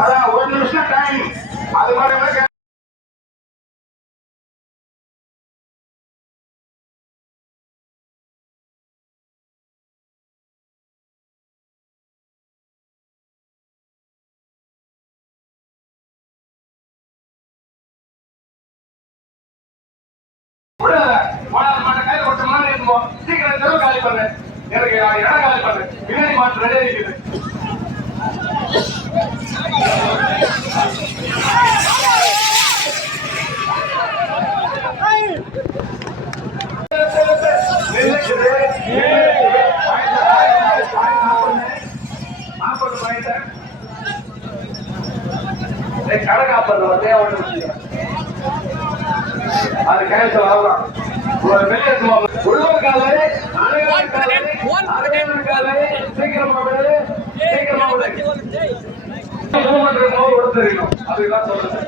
அதான் ஒரு நிமிஷம் டைம் அது மாதிரி சீக்கிரம் காலி பண்ணு எனக்கு இடம் காலி பண்ணு பின்னாடி மாற்று ரெடியா இருக்குது கடகாப்பது வந்து அது கேன்சல் ஆகலாம் உள்ளூர் காலை சீக்கிரமா தெரியும் அதுதான் சொல்றது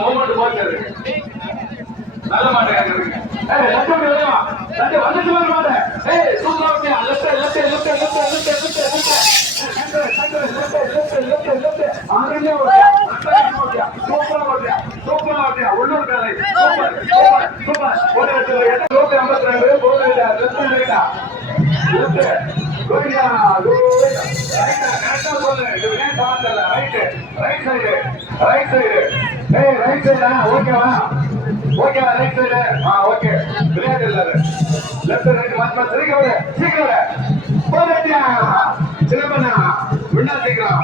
மூமெண்ட் போச்சு நல்ல மாட்டேன் வந்துட்டு வர மாட்டேன் உள்ளூர் காலை ஓகேவா ஓகேவா ரைட் சைடு ஓகே விளையாட்டு இல்ல லெஃப்ட் ரைட் மாத்தி சீக்கிரம் போதட்டியா சின்னப்பண்ணா விண்ணா சீக்கிரம்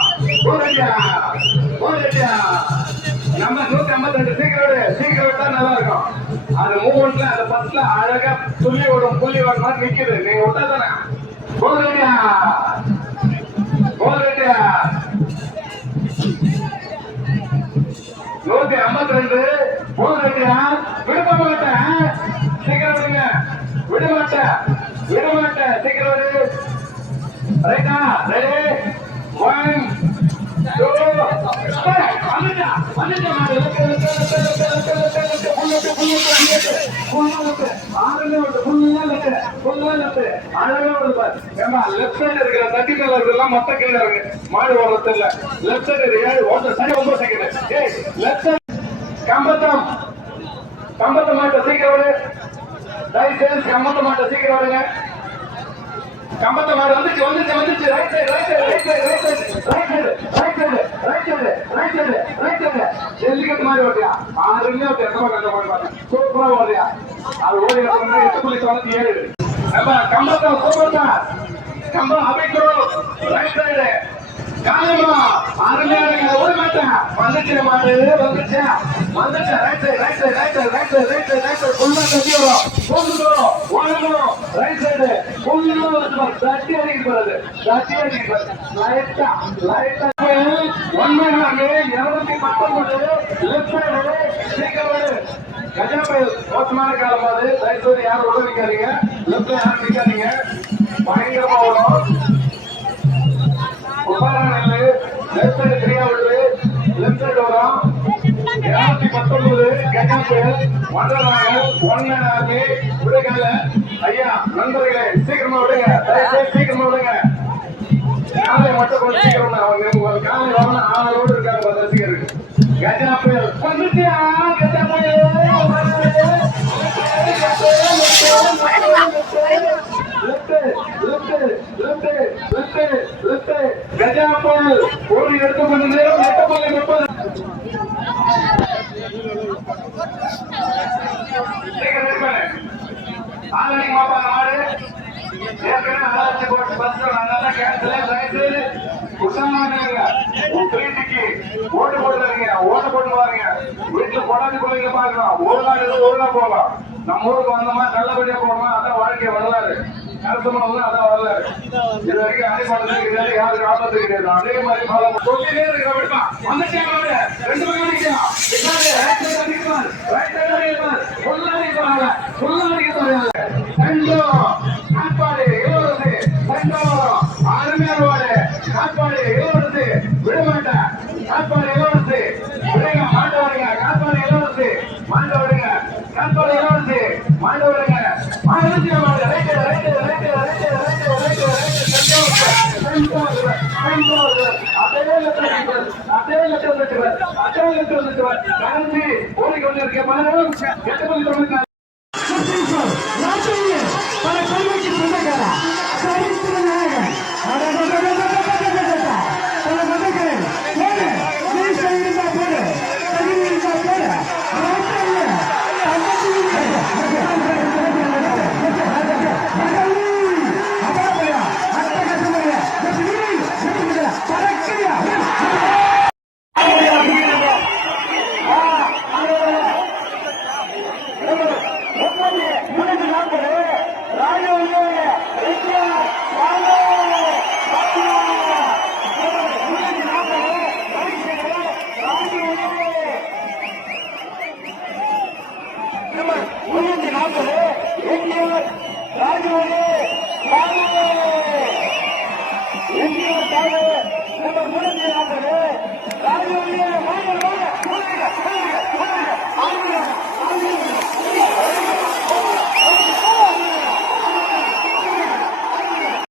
போதட்டியா நம்ம 152 சீக்கிரம் விட்டா நல்லா இருக்கும் அந்த மூமெண்ட்ல அந்த பஸ்ல அழகா புள்ளி ஓடும் மாதிரி நிக்குது நீங்க விட்டா தானே போதட்டியா போதட்டியா 152 போதட்டியா விட மாட்டேன் சீக்கிரம் விட மாட்டேன் சீக்கிரம் விடு ரைட்டா ரெடி 1 மொத்த கீழே மாடு ஓடுறது இல்ல லெப்ட் சைடு கம்பத்த மாட்ட சீக்கிரம் விடு தயவுசெய்து கம்பத்த மாட்ட சீக்கிரம் விடுங்க கம்பத்த மாடு வந்துச்சு ஜல்லிக்கட்டு மாதிரி ஓட்டியா 6 சூப்பரா ஓடியா அது ஓடி 8.97 கம்பத்தம் சூப்பர்டா கம்பம் அமைக்கிறோம் ரைட் சைடு காலமா அருமையா ஓட மாட்டேன் வந்துச்சு மாடு வந்துச்சு ரைட் சைடு ஃபுல்லா தட்டி வரும் ரைட் சைடு ஃபுல்லா வந்து தட்டி அடிக்க போறது லைட்டா 219 லெஃப்ட் சைடு சீக்கிரம் கஜாபயல் மோசமான காலம் அது தயவுசெய்து யாரும் உள்ள நிக்காதீங்க லெஃப்ட்ல யாரும் நிக்காதீங்க பயங்கரமா வரும் லெஃப்ட் சைடு ஃப்ரீயா விடுது லெஃப்ட் சைடு வரும் 219 கஜாபயல் ஒன்றரை விடுகல ஐயா நண்பர்களே சீக்கிரமா விடுங்க சீக்கிரமா விடுங்க காலை மட்டும் கொஞ்சம் சீக்கிரம் காலை வரணும் 6 ரோடு இருக்காங்க ரசிகர்கள் கஜாபயல் வந்துட்டியா கஜாபயல் ஒரு 8 மணி நேரம் 8.30 ஆன்லைன் மாப்பா நாடு ஏற்கனவே ஆராய்ச்சி போட்டு பஸ் அதனால கேன்சல் உற்சாகமாக ஓட்டு போட்டு பாருங்க வீட்டுல கொண்டாந்து பிள்ளைங்க பாக்கலாம் ஒரு நாள் போகலாம் நம்ம ஊருக்கு வந்தோமா நல்லபடியா போனோமா அதான் வாழ்க்கை வரலாறு அரசமா அதான் வரலாறு இது வரைக்கும் அடிப்படை கிடையாது யாருக்கு ஆபத்து கிடையாது அதே மாதிரி சொல்லிட்டே இருக்க வந்துட்டாங்க 2 மணி காப்பாடு இளவரசு விடமாட்டேன். காப்பாடு இளவரசு விடுங்க, மாண்டவருங்க. காப்பாடு இளவரசு மாண்டவருங்க. காப்பாடு இளவரசு மாண்டவருங்க. Right right right right right right ஓடிக்கொண்டிருக்க மனதும் எட்டு ராஜு